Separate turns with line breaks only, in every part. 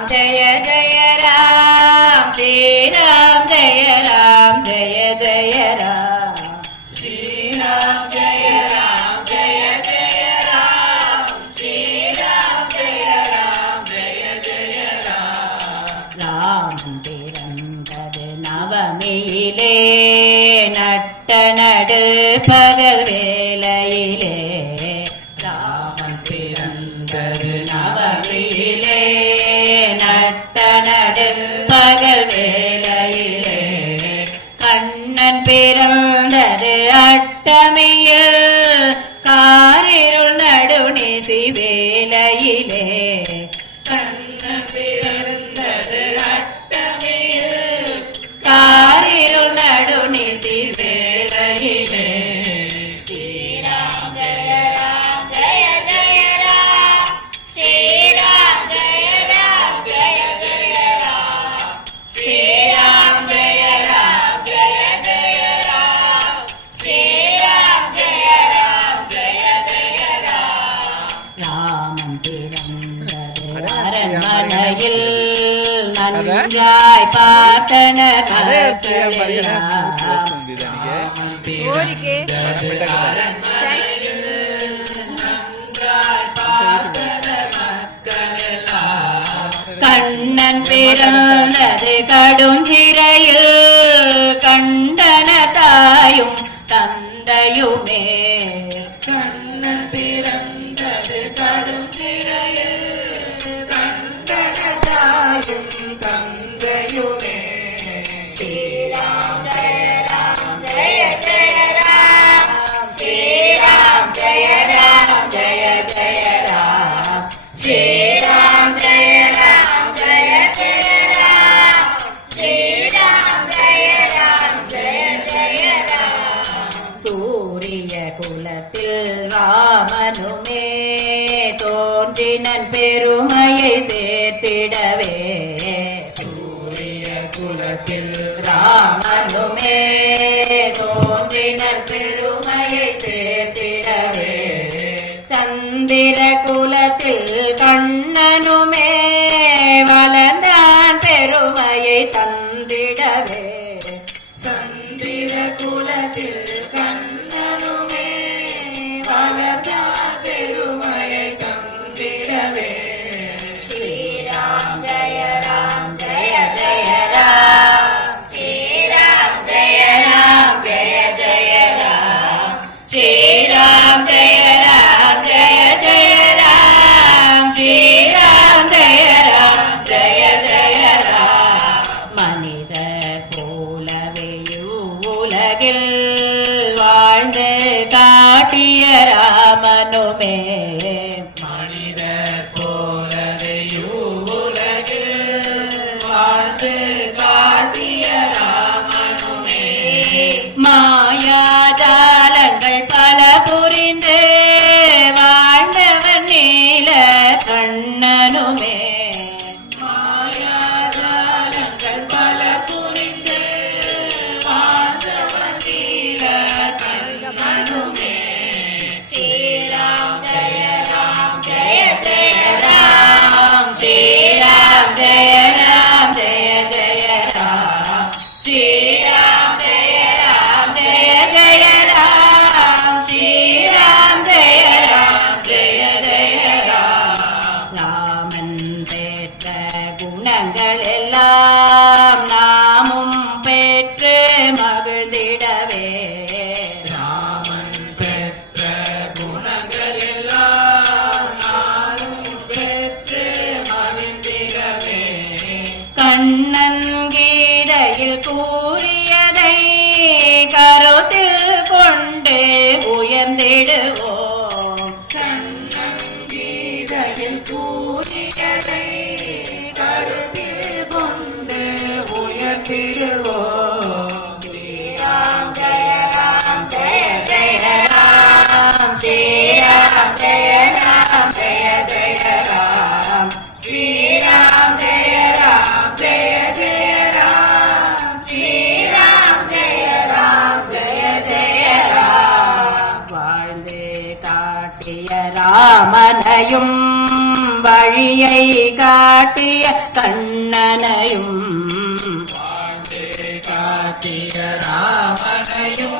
राम जय जय राम श्रीराम जय राम जय जय राम श्रीराम जय राम जय जय राम श्रीराम जय राम जय जय राम राम பிறந்தது நவமியிலே நட்ட நடு பகல் வேலையிலே பகல் வேலையிலே கண்ணன் பிறந்தது அட்டமையில் காரிருள் நடுநிசி வேலையிலே. உலகில் நன்றாய் பார்த்தன கண்ணன் பிறந்தது கடுஞ்சிறையில் தன்னுமே தோன்றினன் பெருமையை சேர்த்திடவே. சூரிய குலத்தில் ராமனுமே தோன்றினன் பெருமையை சேர்த்திடவே. சந்திர குலத்தில் கண்ணனுமே வளர்ந்தான் பெருமையை தன் காட்டிய ராமனுமே மனிதர் போலதையூலகில் வாழ்ந்து காட்டிய ராமனுமே மா எல்லாம் நாமும் பெற்று மகிழ்ந்திடவே. ராமன்
பெற்ற குணங்கள்
எல்லாம் நாமும் பெற்று கூறியதை கருத்தில் கொண்டு உயர்ந்திடுவோம். വാമനയും വഴിயை കാട്ടിയ കണ്ണനയും പാണ്ഡേ കാട്ടിയ രാമനയും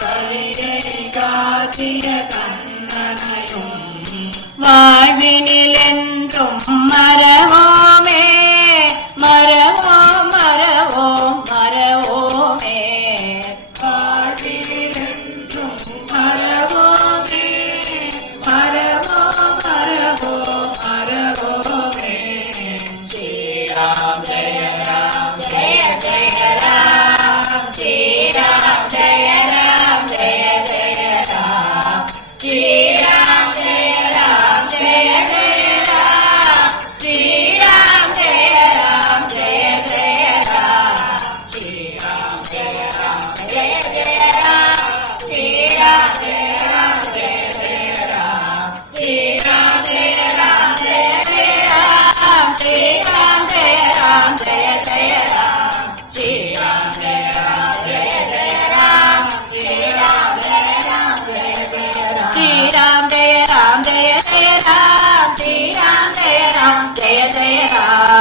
വഴിயை കാട്ടിയ കണ്ണനയും വാഴ്വിനിലെന്തും മരമാ